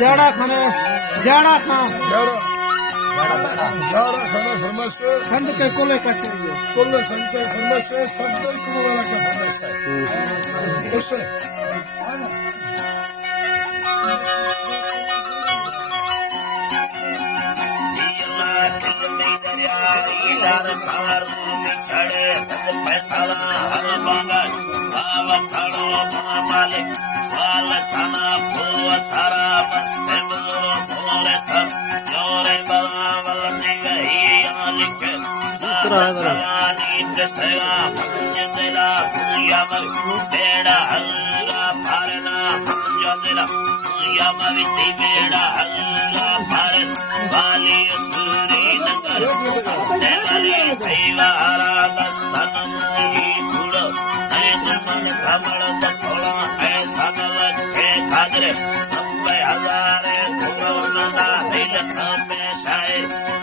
जाड़ा खाने जाड़ा खां जाड़ा खाना फरमाश है, संत के कोले का चाहिए कुल संत के फरमाश है, सब दल कुल वाला का फरमाश है। खुश है।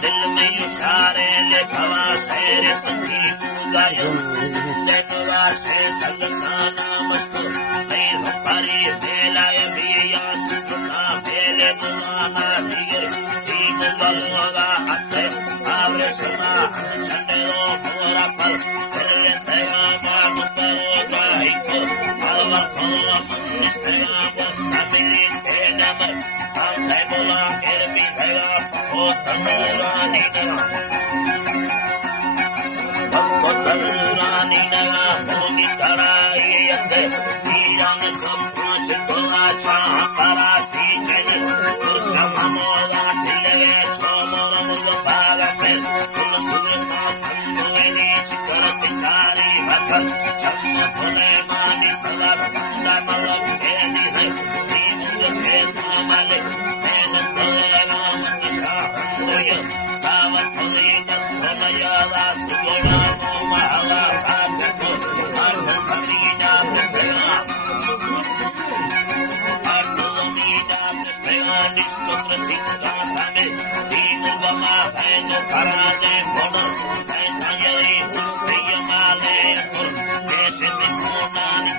दिल में इशारे ले भवा शेर पसी गायो देखवा से संगताना मस्तो मैं हमारी बेलाय बिया किसका बेले बुलाना दिए तीन बलवा हाथ आवरे समा चंदो पूरा फल तेरे तेरा बात करो गाई को हलवा फलवा निस्तेरा बस्ता बिली नमर आते बोला फिर भी भया ओ तमिलनाडु तमिलनाडु नगा भूमि कराई अंदे नीरंग कपांच कोला चा परासी जन जमनोला दिले छोमर मुग भागा फिर सुन सुन का संगोनी चिकर पिकारी भकर चन्न सुने मानी सदा बंदा मलब बेदी है सीमुग से मामले मैंने सोले राम निशा होया कावत होली कथमया दास गोड़ा मोहला भाग को अर्ध समीना पुष्पया अर्ध समीना पुष्पया निष्ठुर सिंगा समे सीमुग मा भैन पराजे बोलो सैन्यये पुष्पय माले कुर देश निकोनानि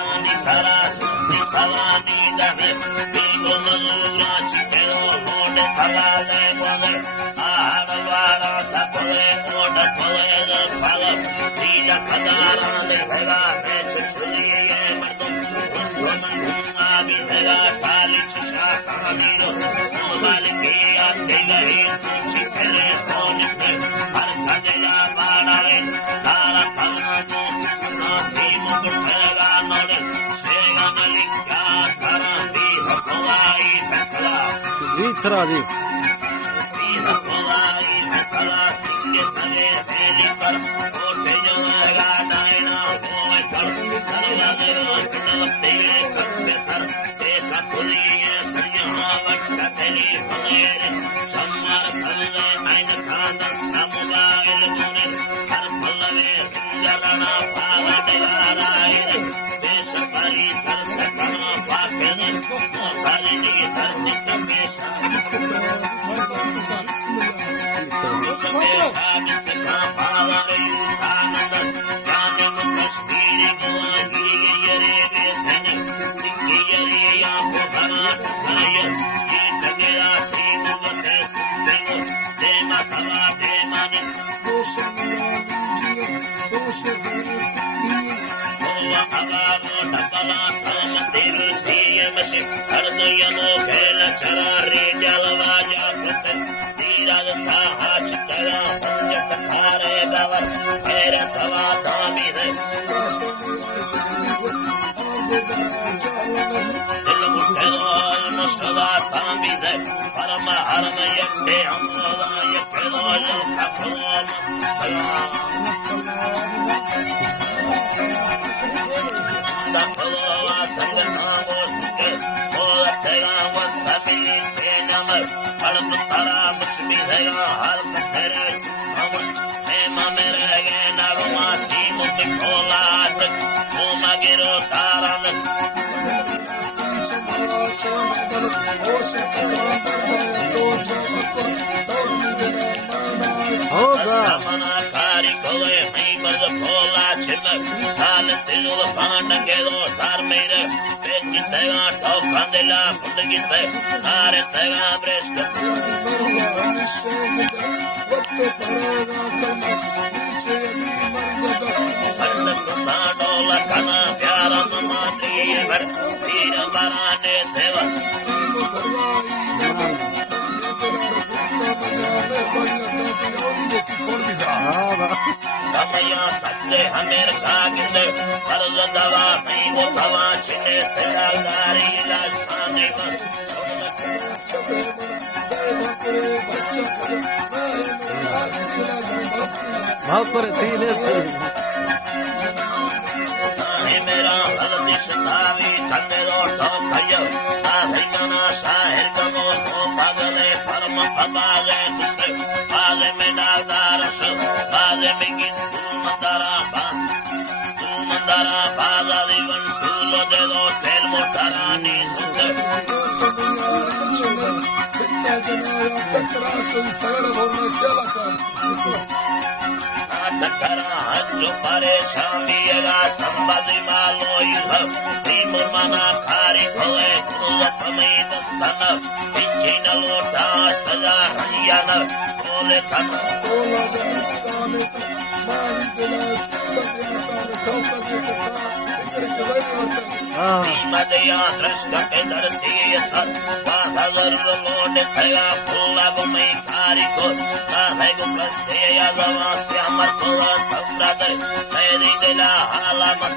Ani saras, ni salani dame, bilbo nulachi pero mone palale wagar, aharvara sapole moda pole pala, tida kadara le bhega me chuchuye mardum, usman abi bhega pali chusha kamiro, maliki ate gahi chikere konisne, har kadela banae, dara palano kisnasi mugutera. खराबी the Hammer, Halam Tara, Mushmi Hega, Halam Tere, Mamere again, Arumasi, Mutikola, Mumagiro Taran. होगा Amana Kari Kole, Hammer the Pola, Chilla, Talentizo, the Pandangedo, Sarmere, Pekitega, Top Pandela, Pundagite, Aretega, Breska. Dola Kana, Piara Madri, Tira Barane, Seva. Kamaya Tate Hamir Kaginde, Paradava, Motava, Chine, Seragari, Lajpani. भाव पर तीन Mera Haladi Shatavi, Kamero Tokayo, Tahimana Shahir Gamo, Pagale, Parma Pabale, Pale Medazarash, Pale Megin, Mandara, Pala, even Tulo de los Pelmotarani, Takara, Hanjo Pare, Shamiya, somebody malo you have, Simurmana, Kari, Pole, Kulapami, Stana, Pichina Lota, Stella, Hayana, Pole, Tana, Madaya, Traska, Edartia, Pahalar, Lord, Taya, Pulabumi, Kariko, Tahego, Pasea, Lavasya, Marcola, Brother, Lady de la Halama.